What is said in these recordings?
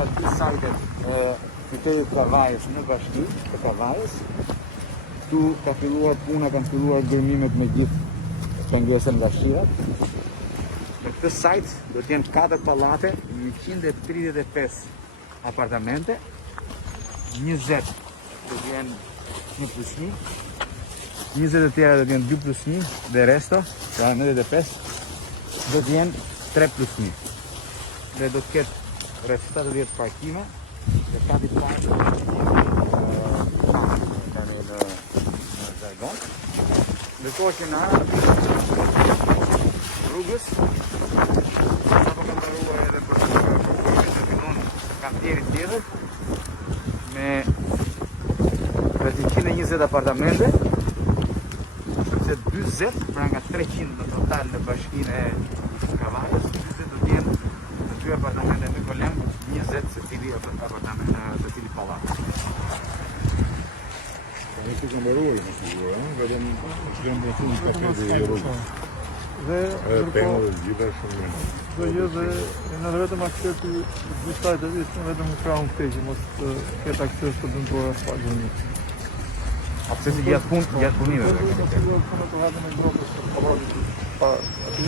nga dy sajtet e qytetit Kavajës në bashki të Kavajës. Këtu ka filluar puna, kanë filluar gërmimet me gjithë pengesën nga shirat. Në këtë sajt do t'jenë 4 pallate, 135 apartamente, 20 do t'jenë 1+1, 20 e tjera do t'jenë 2+1 dhe resto, pra 95, do t'jenë 3+1. Dhe do t'ketë rreth 70 parkime dhe 4 parkë tani në Zajgon. Ndërkohë që në anë rrugës, sa po kam mbaruar edhe për të fillon kantieri tjetër me rreth 120 apartamente, se 40, pra nga 300 në total në bashkinë e Kavajës, 40 do t'jenë në 2 apartamente me kolem, 20 se cili apartament se cili pallat. Ne që këmë baruar në sigurë, vetëm që këmë bënësim ka pete i rrugë. Dhe Penë dhe gjitha shumë mirë. do jetë dhe në vetëm aksesi dy sajtë e vitë, vetëm ka unë këtë që mos ketë akses të dëndruar asfaltën një. Aksesi gjatë punimeve. Do të fillon punë të hatën e gropës të pavradit pa aty.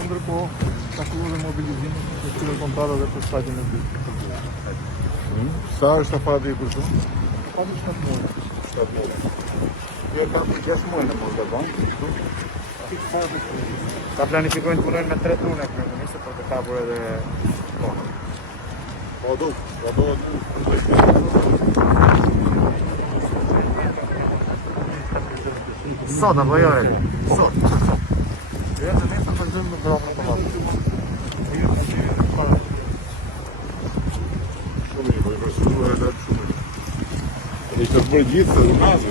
Ndërkohë, ka filluar dhe mobilizimin të këtyre kontrata dhe për sajtin e dytë. Sa është afati i përshum? Pati 7 muaj. 7 muaj. Jo, ka për 6 muaj në mos gabon. Ta planifikojnë të punojnë me 3 trune kryeministë për të kapur edhe kohën. Po do Sot apo jo? Sot. Ja, në mesë të vazhdojmë në grafën të matë. shumë një, po i përshum e datë shumë. E ishte të bërë gjithë të rrugazë.